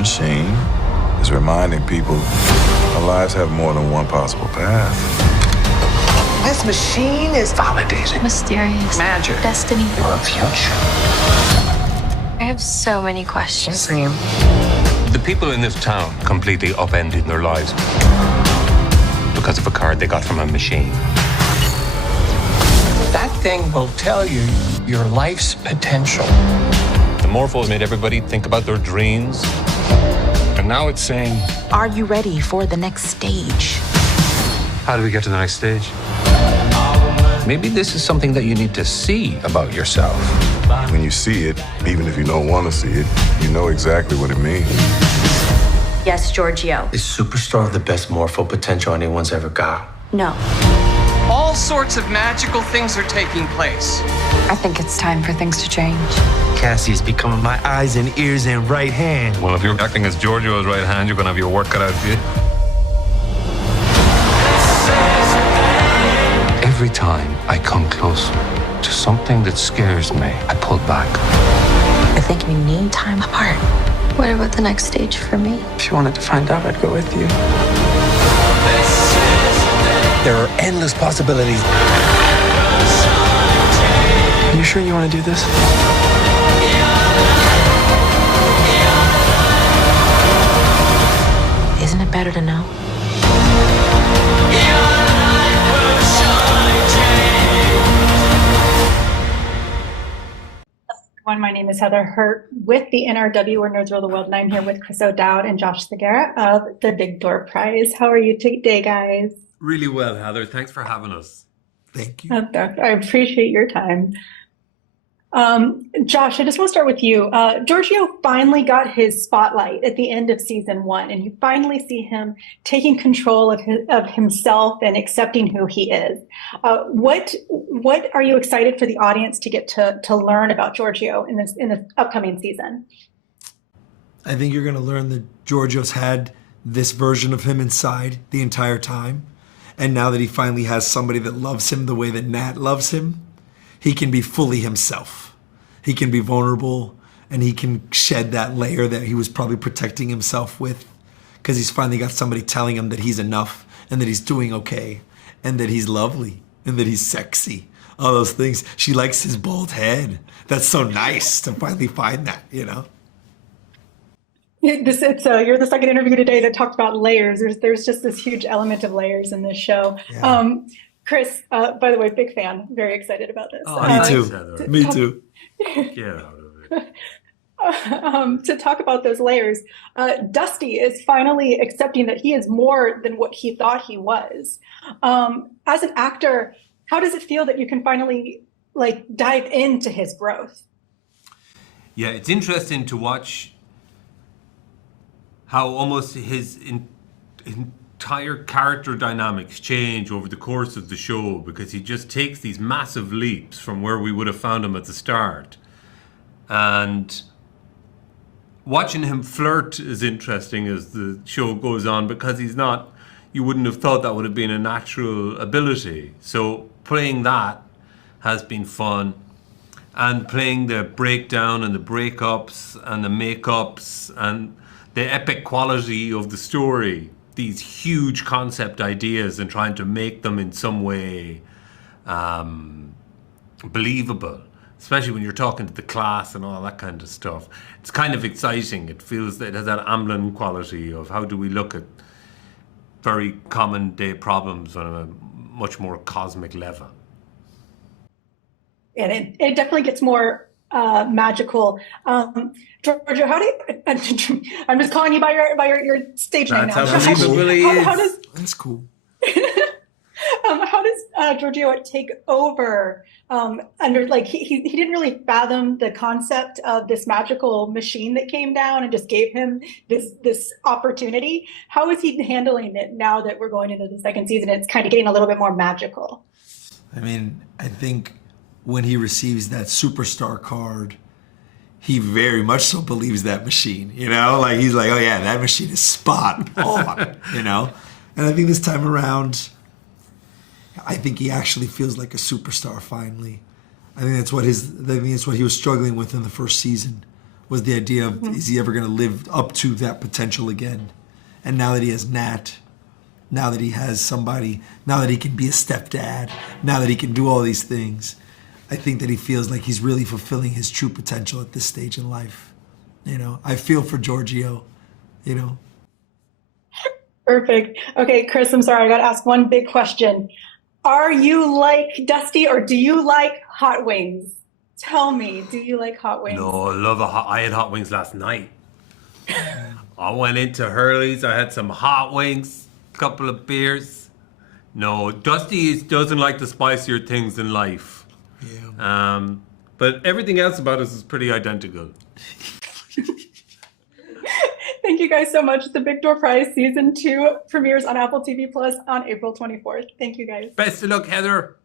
machine is reminding people our lives have more than one possible path. This machine is validating. Mysterious. Magic. Destiny. Your future. I have so many questions. Same. The people in this town completely upended their lives because of a card they got from a machine. That thing will tell you your life's potential. The Morpho made everybody think about their dreams. And now it's saying, are you ready for the next stage? how do we get to the next stage? Maybe this is something that you need to see about yourself. When you see it, even if you don't want to see it, you know exactly what it means. Yes, Giorgio. Is Superstar the best Morpho potential anyone's ever got? No. All sorts of magical things are taking place. I think it's time for things to change. Cassie's becoming my eyes and ears and right hand. Well, if you're acting as Giorgio's right hand, you're going to have your work cut out for you. Every time I come closer to something that scares me, I pull back. I think we need time apart. What about the next stage for me? If you wanted to find out, I'd go with you. There are endless possibilities. Are you sure you want to do this? Isn't it better to know? My name is Heather Hurt with the NRW, where Nerds Rule the World, and I'm here with Chris O'Dowd and Josh Segarra of the Big Door Prize. How are you today, guys? Really well, Heather. Thanks for having us. Thank you. I appreciate your time. Josh, I just want to start with you. Giorgio finally got his spotlight at the end of season 1, and you finally see him taking control of himself and accepting who he is. What are you excited for the audience to get to learn about Giorgio in this upcoming season? I think you're going to learn that Giorgio's had this version of him inside the entire time, and now that he finally has somebody that loves him the way that Nat loves him, he can be fully himself. He can be vulnerable, and he can shed that layer that he was probably protecting himself with, because he's finally got somebody telling him that he's enough and that he's doing okay and that he's lovely and that he's sexy. All those things. She likes his bald head. That's so nice to finally find that, you know? You're the second interview today that talked about layers. There's just this huge element of layers in this show. Yeah. Chris, by the way, big fan. Very excited about this. Me too. Me too. Get out of it. To talk about those layers, Dusty is finally accepting that he is more than what he thought he was. As an actor, how does it feel that you can finally dive into his growth? Yeah, it's interesting to watch how almost his entire character dynamics change over the course of the show, because he just takes these massive leaps from where we would have found him at the start. And watching him flirt is interesting as the show goes on, because he's not, you wouldn't have thought that would have been a natural ability. So playing that has been fun. And playing the breakdown and the breakups and the makeups and the epic quality of the story, these huge concept ideas, and trying to make them in some way believable, especially when you're talking to the class and all that kind of stuff. It's kind of exciting. It feels that it has that Amblin quality of how do we look at very common day problems on a much more cosmic level. And it definitely gets more magical. Giorgio, how do you, I'm just calling you by your stage name now. That's how believable he is. How does, That's cool. how does Giorgio take over under, he didn't really fathom the concept of this magical machine that came down and just gave him this opportunity. How is he handling it now that we're going into the second season? It's kind of getting a little bit more magical. I mean, I think when he receives that superstar card, he very much so believes that machine, you know? He's like, oh yeah, that machine is spot on, you know? And I think this time around, I think he actually feels like a superstar finally. I think that's what he was struggling with in the first season, was the idea of, is he ever going to live up to that potential again? And now that he has Nat, now that he has somebody, now that he can be a stepdad, now that he can do all these things, I think that he feels like he's really fulfilling his true potential at this stage in life. You know, I feel for Giorgio, you know. Perfect. Okay, Chris, I'm sorry, I got to ask one big question. Are you like Dusty or do you like hot wings? Tell me, do you like hot wings? No, I love I had hot wings last night. I went into Hurley's, I had some hot wings, a couple of beers. No, Dusty doesn't like the spicier things in life. Yeah. But everything else about us is pretty identical. Thank you guys so much. The Big Door Prize Season 2 premieres on Apple TV Plus on April 24th. Thank you guys. Best of luck, Heather.